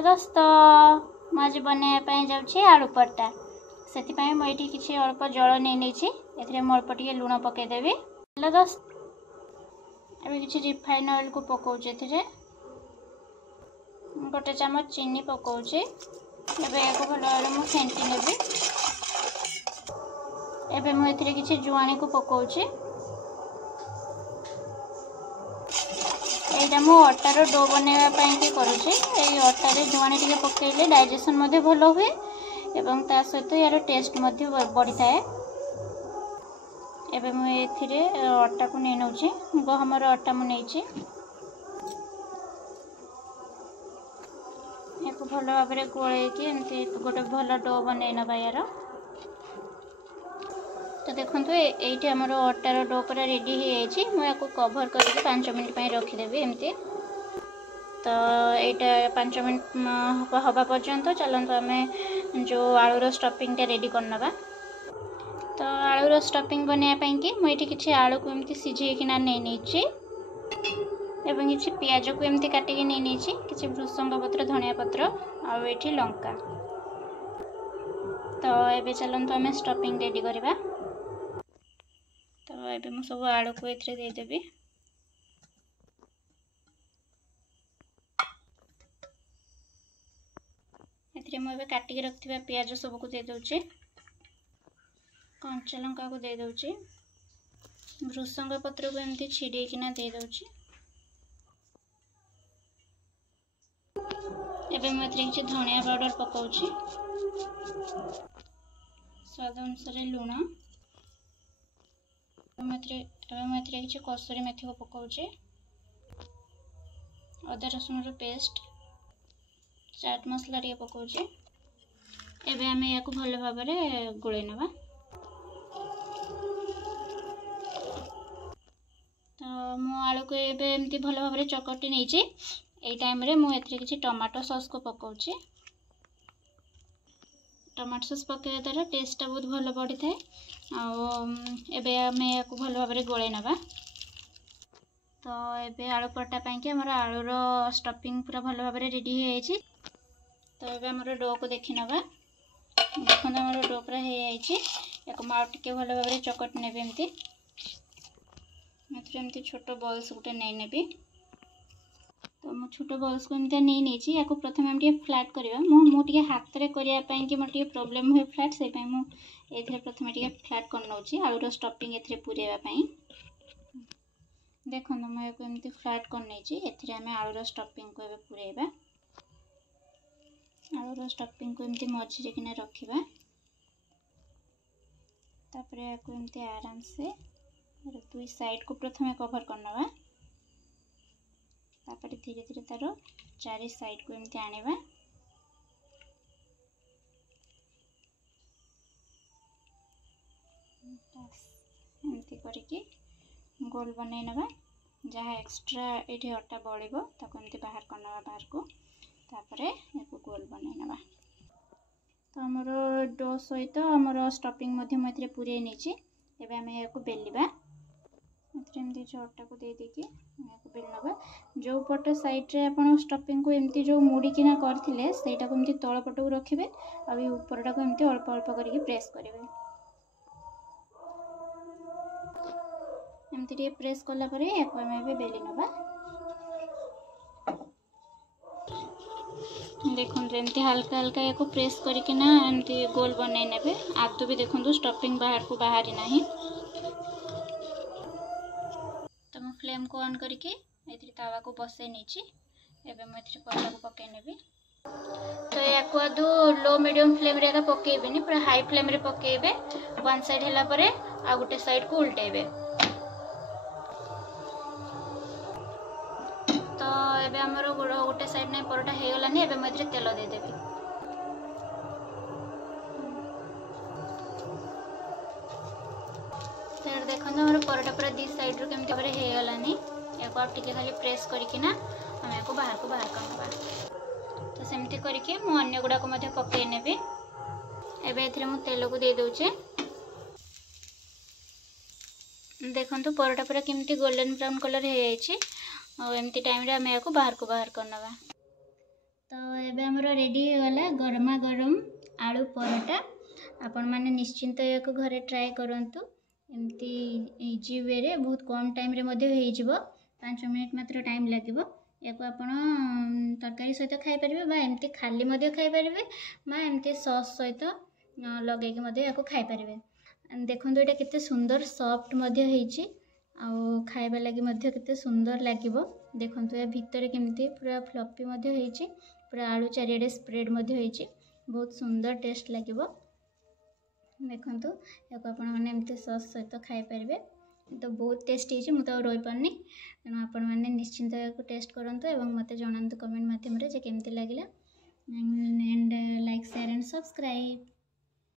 Hello दोस्तों आज बनवाई जाऊँगी आलू परटा से मुझे किसी अल्प जल नहीं अल्प टे लुण पकईदेवी। हेलो दोस्त अभी किसी रिफाइन ऑयल को पकाऊे गोटे चामच चीनी पकाऊे भल भाव मुझे फेंटी नेबी। एबे मुझे किसी जुआणी को पकाऊे यहाँ मु अटार डो बनवाई करुचे अटारे जुआणी टे पकईले डाइजेशन भल हुए एवं ता सहित यार टेस्ट बढ़ी थाए। एबे मुझे अटा को नहीं नौचे गहमर अटा मुझे भल भाव गोलैकी गोटे भल डो बन नवा यार। तो देखो ये आमर अटार डो पूरा रेडी हो मुझे कभर करके 5 मिनट रखीदेवी एमती। तो यहाँ 5 मिनट हवा पर्यंत चलते आम जो आलूर स्टफिंग रेडी करनवा। तो आलूर स्टफिंग बनवाई मुझे किसी आलू को एमती सिझेकिना नहीं एवं किसी पियाज को एमती काटिकी नहीं किसी भृसंग पत्र धनिया पत्र आउ ये लंका। तो ये चलते आम स्टफिंग रेडी करवा। तो ये मुझे सब आलू को ये देदेवी। ये मुझे काटिकी रखा पियाज सबको दे दूचे कंचा लंका को दे दूचे भृसंग पत्र को एमती छिड़ेकिना दे दूचे। एबे मुझे किसी धनिया पाउडर पकाउची स्वाद अनुसार लुण मुझे किसी कसूरी मेथी को पकाउचे अदा रसुन पेस्ट चाट मसला टे पकाउचे। एबे आम या भल भाव गोले नवा। तो मु आलू को एमती भल भाव चकटी नहीं ये टाइम रे मुझे किसी टमाटो सॉस को पकाउचे। टमाटो सॉस पकाइवा द्वारा टेस्टा बहुत भल बढ़ी थाए। आबे आम या भल भाव गोले नवा। तो ये आलू परटा पाई आमर आलूर स्टफिंग पूरा भल भाव रेडी हो। तो ये आमर डो को देखी नवा। देखो आमर डो पूरा हो टे भल भाव चकट ने एमती एमती छोट बॉल्स गोटे नहीं नेबी। तो मो छोट बॉल्स को एमती नहीं या प्रथम आम फ्लैट करवा मुझे हाथ में करने मोटे प्रॉब्लम हुए फ्लैट से ये प्रथम फ्लैट कर नौ आलूर स्टफिंग ए पूरेवाई। देखो मुझे फ्लैट कर नहीं आम आलूर स्टफिंग को पूरेबा। आलूर स्टफिंग को एमती मझे किना रखा एमती आराम से दुई साइड को प्रथम कवर करनवा तापर धीरे धीरे तार चारि साइड को एमती आनिबा। एमती करके गोल बनई नवा जहाँ एक्स्ट्रा ये अटा बड़ो ताको एमती बाहर करनवा बाहर को तापर एक गोल बनई नवा। तो आमर डो सहित आमर स्टफिंग मुझे पूरे नहीं एबे आम या बेलिबा। एमती अटा को दे देकी बेल नवा जो पट साइड रे आपण स्टफिंग को एमती जो मुड़ीकिना करथिले सेटा को एमती तळ पट को रखिबे आ ऊपरटा को एमती अल्प अल्प करके प्रेस करेंगे। एमती प्रेस कला परे याको आम बेली नवा। देखो एमती हल्का हल्का या प्रेस करके एमती गोल बनई नेबे। आदु भी देखो स्टफिंग बाहर को बाहरी नाही। तो मैं फ्लेम को ऑन करके ये तावा को बसई नहीं एबे मुझे परटा को पकई नेबी। तो या आदु लो मीडियम फ्लेम रे पकईबेनी पूरा हाई फ्लेम रे पकईबे। वन साइड हैला परे आ गोटे साइड को उल्टेबे। तो एबे हमर गोटे साइड नै परटा हे गलानी एबे मुझे तेल दे देबी। तो देखो हमर परटा पूरा दी साइड रो केमती भाबरे हे गलानी या टिके खाली प्रेस करके आम या बाहर को बाहर करवा। तो सेमती करके मु अन्य गुड़ा को मध्य पकई नेबी। एबे एथिरे मु तेल को दे दोचे। देखो परटा पूरा केमती गोल्डन ब्राउन कलर हो जाए। एमती टाइम रे आम या बाहर को बाहर करनवा। तो एबे हमर रेडी हो गला गरमा गरम आलू परोटा। आपण माने निश्चिंत याको घरे ट्राए करंतु। एमती इजी वे रे बहुत कम टाइम रे मध्ये हो जिवो 5 मिनिट मात्र टाइम लागिवो। याको आपण तरकारी सहित खाई परिबे बा एमती खाली मध्ये खाई परिबे बा एमती सॉस सहित लगे के मध्ये याको खाई परिबे। देखंतु एटा केते सुंदर सॉफ्ट मध्ये हेची आउ खाइबा लागि मध्ये केते सुंदर लागिवो। देखंतु या भितर केमती पूरा फ्लफी मध्ये हेची पूरा आलू चारिडे स्प्रेड मध्ये हेची बहुत सुंदर टेस्ट लागिवो। देखंतु याको आपण माने एमती सॉस सहित खाई परिबे तो बहुत टेस्टी हेची मु तो रोइ पानी तेणु आपण माने निश्चिंत याको टेस्ट करंतु एवं मते जणांतु कमेंट माध्यम रे जे केमती लागिला and like share and subscribe.